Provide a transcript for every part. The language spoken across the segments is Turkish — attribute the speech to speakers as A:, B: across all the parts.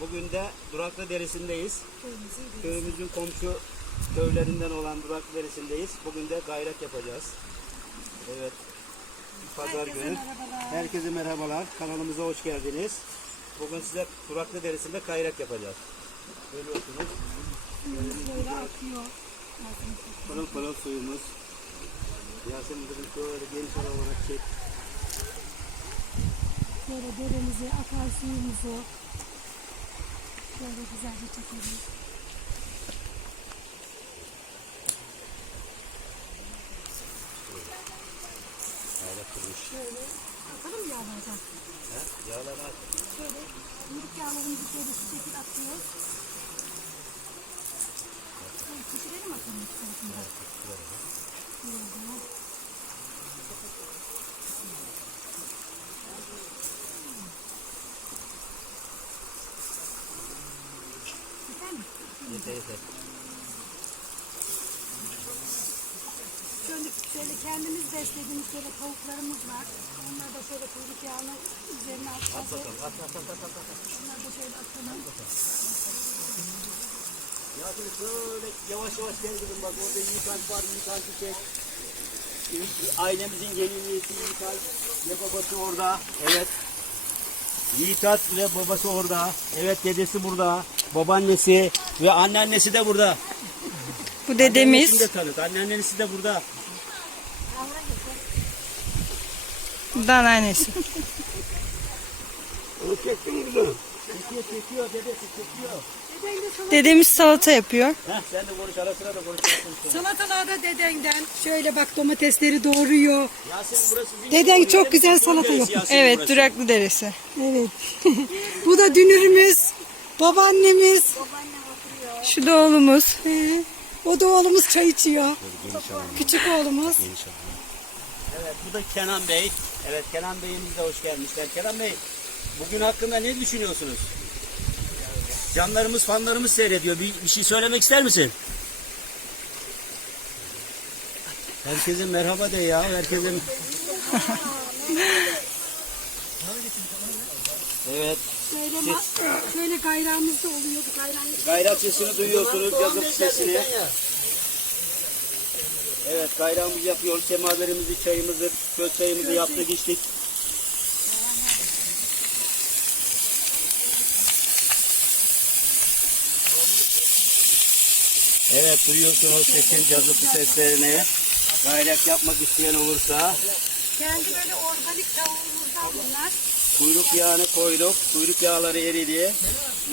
A: Bugün de Duraklı Deresi'ndeyiz.
B: Köyümüzü
A: Köyümüzün komşu köylerinden olan Duraklı Deresi'ndeyiz. Bugün de gayret yapacağız. Evet. Pazar
B: Herkese
A: günü.
B: merhabalar.
A: Herkese merhabalar. Kanalımıza hoş geldiniz. Bugün size Duraklı Deresi'nde gayret yapacağız. Görüyorsunuz.
B: Suyumuz böyle akıyor.
A: Pırıl pırıl suyumuz. Yasemin kızım şöyle geniş olarak çek.
B: Böyle deremizi, akar böyle güzelce çekelim.
A: Gayret kurmuş.
B: Şöyle atalım yağlardan.
A: He? Yağlar at.
B: Şöyle yürük yağlarımızı şöyle şu şekil atıyoruz. Şöyle pişirelim atalım iki tarafında. Şöyle. Yeter?
A: Yeter.
B: Şöyle, şöyle kendimiz beslediğimiz şöyle tavuklarımız var. Onları da şöyle kuyruk yağını üzerine atacağız.
A: At at at at at at.
B: Onları da şöyle atalım.
A: Yasemin şöyle yavaş yavaş gel bak orada Alp var Alp'i çek. Ailemizin yeni üyesi Yiğit Alp ve babası orada. Evet. Yiğit Alp ve babası orada. Evet dedesi burada. Babaannesi ve anneannesi de burada.
C: Bu
A: Anneannesini
C: dedemiz.
A: de tanıt. Anneannesi de burada.
C: Dan annesi.
A: Onu çektin mi kızım? Çekiyor çekiyor dedesi çekiyor.
C: Dedemiz salata yapıyor.
A: Heh, sen de konuş ara sıra da konuşacaksın.
B: Salatalarda dedenden şöyle bak domatesleri doğruyor.
A: Yasemin burası bizim
B: Deden çok güzel salata yapıyor.
A: Yasemin
C: Evet,
A: burası.
C: Duraklı Deresi.
B: Evet. Bu da dünürümüz, babaannemiz.
C: Şu da oğlumuz.
B: Ee, O da oğlumuz çay içiyor. Küçük oğlumuz.
A: Evet bu da Kenan Bey. Evet Kenan Bey'imiz de hoş gelmişler. Kenan Bey bugün hakkında ne düşünüyorsunuz? Canlarımız fanlarımız seyrediyor. Bir, bir şey söylemek ister misin? Herkese merhaba de ya. Herkese Evet.
B: Şöyle, ma- şöyle gayrağımız da oluyor. Bu gayrağın
A: Gayrak sesini duyuyorsunuz. Yazıp sesini. Evet gayrağımızı yapıyoruz. Semaverimizi, çayımızı, köz çayımızı yaptık içtik. Evet duyuyorsunuz sesin cazıplı seslerini. Gayrak yapmak isteyen olursa
B: kendi böyle organik tavuğumuzdan bunlar.
A: kuyruk yağını koyduk. Kuyruk yağları eridi.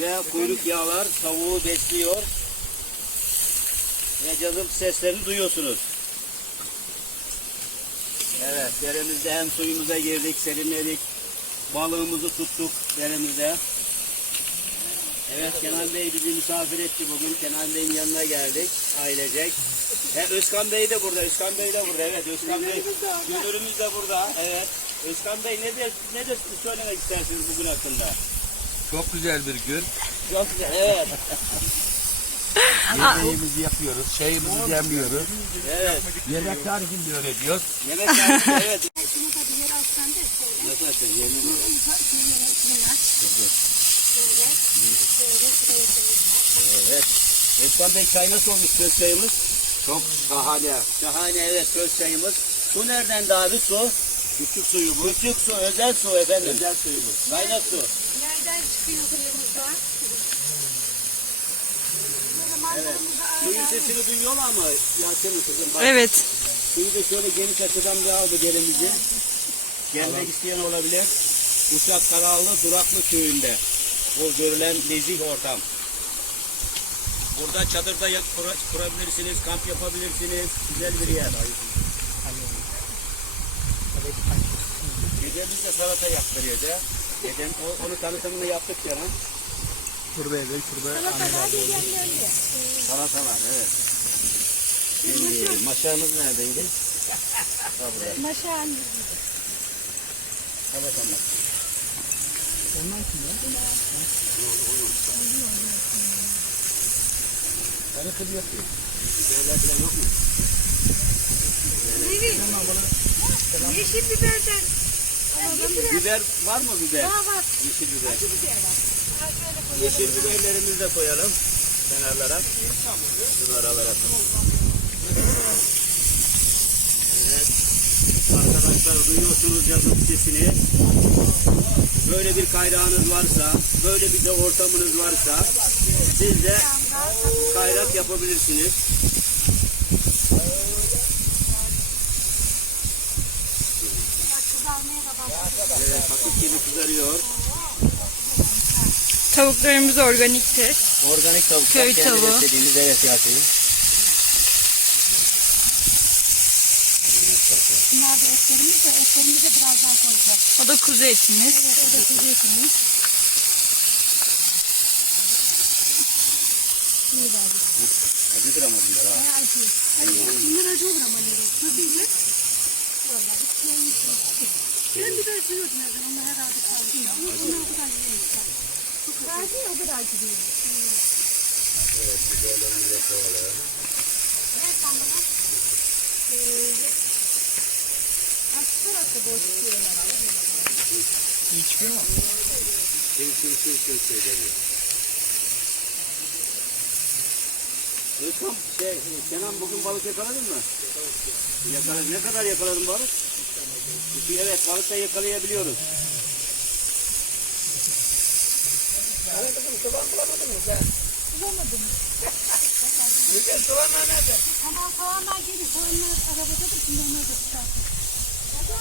A: Ve kuyruk yağlar tavuğu besliyor. Ve cazıp seslerini duyuyorsunuz. Evet, deremizde hem suyumuza girdik, serinledik. Balığımızı tuttuk deremizde. Evet, Kenan Bey bizi misafir etti bugün. Kenan Bey'in yanına geldik, ailecek. He, Özkan Bey de burada, Özkan Bey de burada. Evet, Özkan Bey, dünürümüz de burada. Evet. Özkan Bey ne de, ne de söylemek istersiniz bugün hakkında?
D: Çok güzel bir gün.
A: Çok güzel, evet.
D: Yemeğimizi yapıyoruz, çayımızı demliyoruz.
A: Evet,
D: Yemek tarifini de öğreniyoruz.
A: yemek tarifi, evet.
B: Şunu da bir yere atsan da şöyle.
A: Nasıl açın, yemin ediyorum.
B: Şöyle. Şöyle. Şuraya.
A: Evet. Özkan Bey çay nasıl olmuş köz çayımız?
D: Çok şahane.
A: Şahane evet köz çayımız. Su nereden daha abi su? Küçük suyu bu. Küçük su, özel su efendim. Özel suyumuz. Kaynak su.
B: Nereden çıkıyor? Böyle manzaramızı
A: Suyun sesini duyuyorlar mı Yasemin kızım? Bak,
C: Evet.
A: Suyu da şöyle geniş açıdan bir aldı derimizi. Gelmek isteyen olabilir. Uşak Karallı Duraklı köyünde. O görülen nezih ortam. Burada çadırda yak- kura- kurabilirsiniz, kamp yapabilirsiniz. Güzel bir yer. Dedemiz de salata yaptırıyor da. Dedem o- onu tanıtımını yaptık Kenan.
D: Şurada evet, şurada.
A: Salata var evet. Şimdi maşamız neredeydi? Ha burada.
B: Maşan.
A: Salata mı? Tanıtım yapıyor. Biberler falan yok mu?
B: Yeşil biberden.
A: Biber var mı biber?
B: Daha var.
A: Yeşil biber.
B: Acı biber var.
A: Yeşil biberlerimizi de koyalım kenarlara. Şunu aralara. Evet. Arkadaşlar duyuyorsunuz yazın sesini. Böyle bir kayrağınız varsa, böyle bir de ortamınız varsa siz de kayrak yapabilirsiniz. Evet, hafif gibi kızarıyor.
C: Tavuklarımız organiktir.
A: Organik tavuklar
C: Köy tavuğu.
A: beslediğimiz evet Yasemin.
B: Bunlar da etlerimiz de etlerimizi de birazdan koyacağız.
C: O da kuzu etimiz.
B: Evet o da kuzu etimiz. İyi verdik.
A: Acıdır ama bunlar ha.
B: Bayağı acı. Bunlar acı olur ama nereye? Nasıl yiyeceğiz? Vallahi hiç sevmişim. Ben biber koyuyordum evden. Onlar herhalde kaldı. Onu, onu o kadar yememişler. Çok acı. o kadar acı değil.
A: Evet, biberlerimizi de koyalım.
B: Evet bana. Ee, Diyorlar.
D: İçmiyor mu?
A: Sil sil sil sil söyleniyor. Özkan, şey, Kenan bugün balık yakaladın mı? Yakaladım. Ne kadar yakaladın balık? İki, evet, balık da yakalayabiliyoruz.
B: Tamam soğanlar geliyor. Soğanlar arabadadır. Şimdi onları da çıkartın. İlk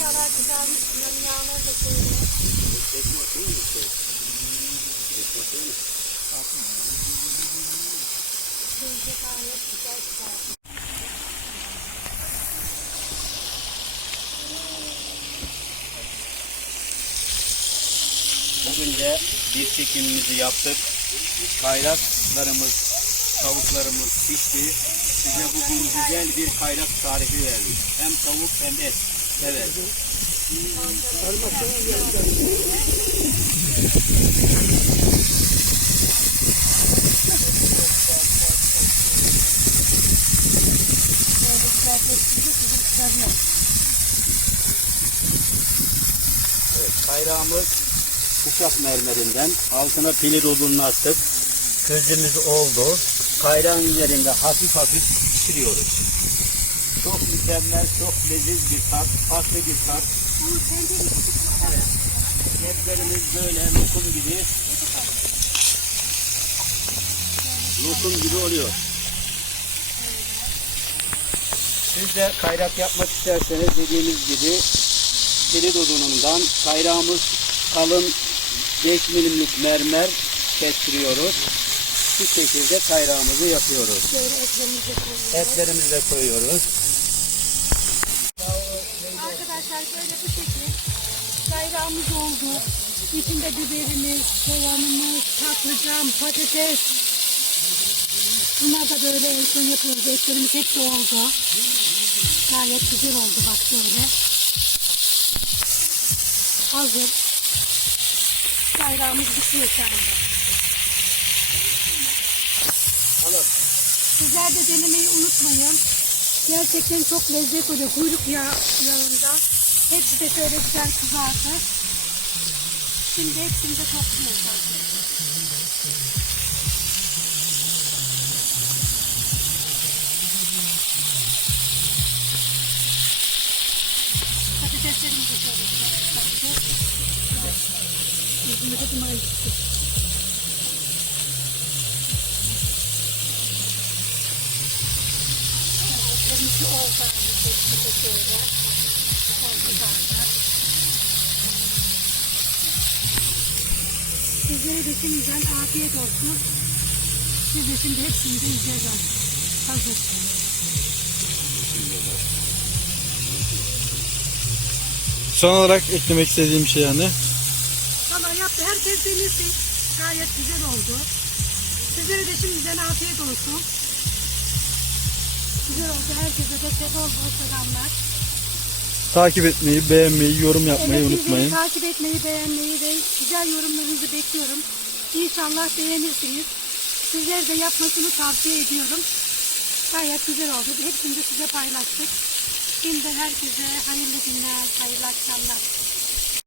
B: yağlar kızarmış. Bunların yağları da şöyle.
A: Çekme atıyor mu? Çekme atıyor mu?
B: Şöyle gayet güzel kızartın.
A: Bugün de bir çekimimizi yaptık. Kayraklarımız, tavuklarımız pişti. Size bugün güzel bir kayrak tarifi verdik. Hem tavuk hem et. Evet. Evet, kayrağımız kuşak mermerinden altına pilir odununu attık. Közümüz oldu. Kayrağın üzerinde hafif hafif pişiriyoruz. Çok mükemmel, çok leziz bir tat, farklı bir tat. Etlerimiz böyle lokum gibi lokum gibi oluyor. Siz de kayrak yapmak isterseniz dediğimiz gibi pilir odunundan kayrağımız kalın 5 milimlik mermer kestiriyoruz. Bu şekilde kayrağımızı yapıyoruz.
B: şöyle etlerimizi koyuyoruz.
A: Etlerimizi de koyuyoruz.
B: Arkadaşlar böyle bu şekil bayrağımız oldu. İçinde biberimiz, soğanımız, patlıcan, patates. Bunlar da böyle en son yapıyoruz. Etlerimiz hepsi oldu. Gayet güzel oldu bak böyle. Hazır. Bayrağımız bitiyor şu anda. Sizler de denemeyi unutmayın. Gerçekten çok lezzet oluyor. Kuyruk yağı yağında. Hepsi de şöyle güzel kızardı. Şimdi hepsini de topluyoruz. Patateslerimizi de şöyle. Yüzüme de duman. Aynı şekilde şöyle. Zaten. Sizlere de şimdiden afiyet olsun. Siz de şimdi hepsini de yiyeceğiz. Hazır.
E: Son olarak eklemek istediğim şey yani.
B: Valla yaptı. Herkes denesin. Gayet güzel oldu. Sizlere de şimdiden afiyet olsun. Güzel oldu. Herkese de bol bol selamlar.
E: Takip etmeyi, beğenmeyi, yorum yapmayı
B: Evet,
E: unutmayın.
B: takip etmeyi, beğenmeyi ve güzel yorumlarınızı bekliyorum. İnşallah beğenirsiniz. Sizler de yapmasını tavsiye ediyorum. Gayet güzel oldu. Hepsini de size paylaştık. Şimdi herkese hayırlı günler, hayırlı